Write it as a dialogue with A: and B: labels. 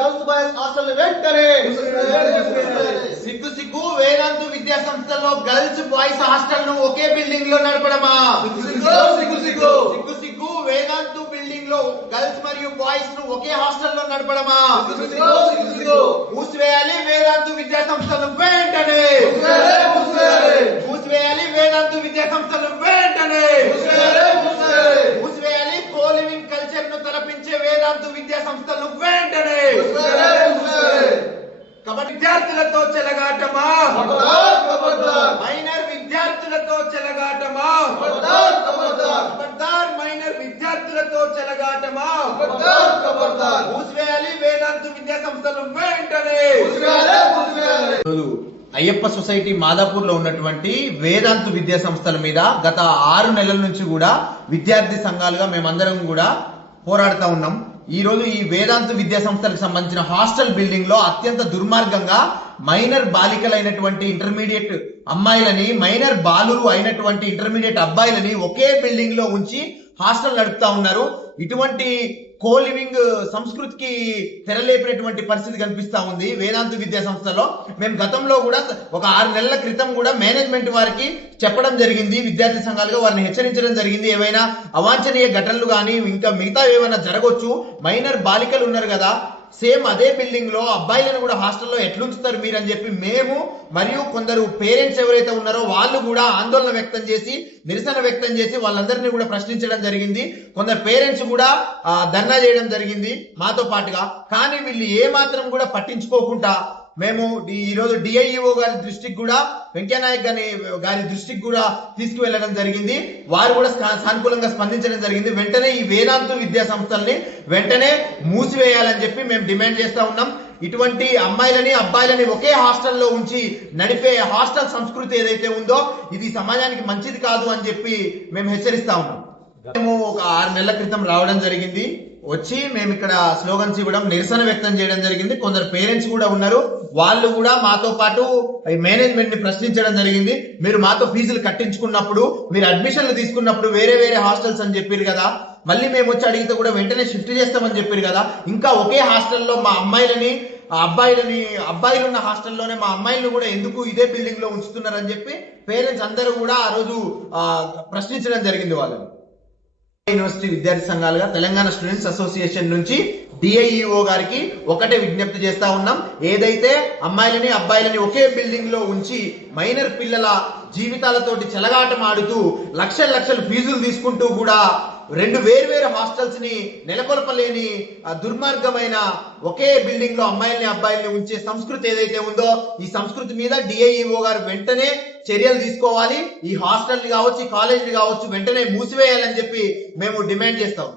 A: Hostel వెంటనే.
B: సిగ్గు సిగ్గు వేదాంతు విద్యా సంస్థల్లో గర్ల్స్ బాయ్స్ హాస్టల్ను ఒకే బిల్డింగ్లో నడపడమా?
A: సిగ్గు సిగ్గు.
B: సిగ్గు సిగ్గు. వేదాంతు బిల్డింగ్లో గర్ల్స్ మరియు బాయ్స్ను ఒకే హాస్టల్లో నడపడమా మూసివేయాలి వేదాంతు విద్యా సంస్థలు వెంటనే.
A: మూసివేయాలి,
B: వేదాంతు విద్యా సంస్థలు వెంటనే.
A: మూసివేయాలి, మూసివేయాలి.
B: మూసివేయాలి కో లివింగ్ కల్చర్ను తలపించే వేదాంతు విద్యా సంస్థలు వెంటనే. కాబట్టి విద్యార్థులతో చెలగాటమా? మైనర్ విద్యార్థులతో చెలగాటమా?
A: ఖబర్దార్,
B: మైనర్ విద్యార్థులతో చెలగాటమా?
A: ఖబర్దార్,
B: మూసివేయాలి వేదాంతు విద్యా సంస్థలు వెంటనే. అయ్యప్ప సొసైటీ మాదాపూర్లో ఉన్నటువంటి వేదాంతు విద్యా సంస్థల మీద గత ఆరు నెలల నుంచి కూడా విద్యార్థి సంఘాలుగా మేమందరం కూడా పోరాడుతూ ఉన్నాం. ఈ రోజు ఈ వేదాంత విద్యా సంస్థలకు సంబంధించిన హాస్టల్ బిల్డింగ్లో అత్యంత దుర్మార్గంగా మైనర్ బాలికలైనటువంటి ఇంటర్మీడియట్ అమ్మాయిలని మైనర్ బాలురు అయినటువంటి ఇంటర్మీడియట్ అబ్బాయిలని ఒకే బిల్డింగ్లో ఉంచి హాస్టల్ నడుపుతా ఉన్నారు. ఇటువంటి కో లివింగ్ uh, సంస్కృతికి తెరలేపినటువంటి పరిస్థితి కనిపిస్తా ఉంది. వేదాంత విద్యా సంస్థలో మేము గతంలో కూడా ఒక ఆరు నెలల క్రితం కూడా మేనేజ్మెంట్ వారికి చెప్పడం జరిగింది. విద్యార్థి సంఘాలుగా వారిని హెచ్చరించడం జరిగింది. ఏవైనా అవాంఛనీయ ఘటనలు కానీ ఇంకా మిగతా ఏమైనా జరగవచ్చు మైనర్ బాలికలు ఉన్నారు కదా సేమ్ అదే బిల్డింగ్లో అబ్బాయిలను కూడా హాస్టల్లో ఎట్లుంచుతారు మీరు అని చెప్పి మేము మరియు కొందరు పేరెంట్స్ ఎవరైతే ఉన్నారో వాళ్ళు కూడా ఆందోళన వ్యక్తం చేసి నిరసన వ్యక్తం చేసి వాళ్ళందరినీ కూడా ప్రశ్నించడం జరిగింది. కొందరు పేరెంట్స్ కూడా ధర్నా చేయడం జరిగింది మాతో పాటుగా. కానీ వీళ్ళు ఏ మాత్రం కూడా పట్టించుకోకుండా మేము ఈరోజు డిఐఈఓ గారి దృష్టికి కూడా వెంకయ్యనాయక్ గారి గారి దృష్టికి కూడా తీసుకువెళ్ళడం జరిగింది. వారు కూడా సానుకూలంగా స్పందించడం జరిగింది. వెంటనే ఈ వేదాంతు విద్యా సంస్థల్ని వెంటనే మూసివేయాలని చెప్పి మేము డిమాండ్ చేస్తూ ఉన్నాం. ఇటువంటి అమ్మాయిలని అబ్బాయిలని ఒకే హాస్టల్లో ఉంచి నడిపే హాస్టల్ సంస్కృతి ఏదైతే ఉందో ఇది సమాజానికి మంచిది కాదు అని చెప్పి మేము హెచ్చరిస్తా ఉన్నాం. మేము ఒక ఆరు నెలల క్రితం రావడం జరిగింది. వచ్చి మేము ఇక్కడ స్లోగన్స్ ఇవ్వడం నిరసన వ్యక్తం చేయడం జరిగింది. కొందరు పేరెంట్స్ కూడా ఉన్నారు. వాళ్ళు కూడా మాతో పాటు మేనేజ్మెంట్ని ప్రశ్నించడం జరిగింది. మీరు మాతో ఫీజులు కట్టించుకున్నప్పుడు మీరు అడ్మిషన్లు తీసుకున్నప్పుడు వేరే వేరే హాస్టల్స్ అని చెప్పారు కదా. మళ్ళీ మేము వచ్చి అడిగితే కూడా వెంటనే షిఫ్ట్ చేస్తామని చెప్పారు కదా. ఇంకా ఒకే హాస్టల్లో మా అమ్మాయిలని అబ్బాయిలని అబ్బాయిలు ఉన్న హాస్టల్లోనే మా అమ్మాయిలను కూడా ఎందుకు ఇదే బిల్డింగ్లో ఉంచుతున్నారని చెప్పి పేరెంట్స్ అందరూ కూడా ఆ రోజు ప్రశ్నించడం జరిగింది వాళ్ళని. యూనివర్సిటీ విద్యార్థి సంఘాలుగా తెలంగాణ స్టూడెంట్స్ అసోసియేషన్ నుంచి డిఐఈఓ గారికి ఒకటే విజ్ఞప్తి చేస్తా ఉన్నాం. ఏదైతే అమ్మాయిలని అబ్బాయిలని ఒకే బిల్డింగ్లో ఉంచి మైనర్ పిల్లల జీవితాలతోటి చెలగాటం ఆడుతూ లక్షల లక్షలు ఫీజులు తీసుకుంటూ కూడా రెండు వేర్వేరు హాస్టల్స్ని నెలకొల్పలేని దుర్మార్గమైన ఒకే బిల్డింగ్లో అమ్మాయిల్ని అబ్బాయిల్ని ఉంచే సంస్కృతి ఏదైతే ఉందో ఈ సంస్కృతి మీద డిఐఈఓ గారు వెంటనే చర్యలు తీసుకోవాలి. ఈ హాస్టల్ కావచ్చు ఈ కాలేజీలు కావచ్చు వెంటనే మూసివేయాలని చెప్పి మేము డిమాండ్ చేస్తాం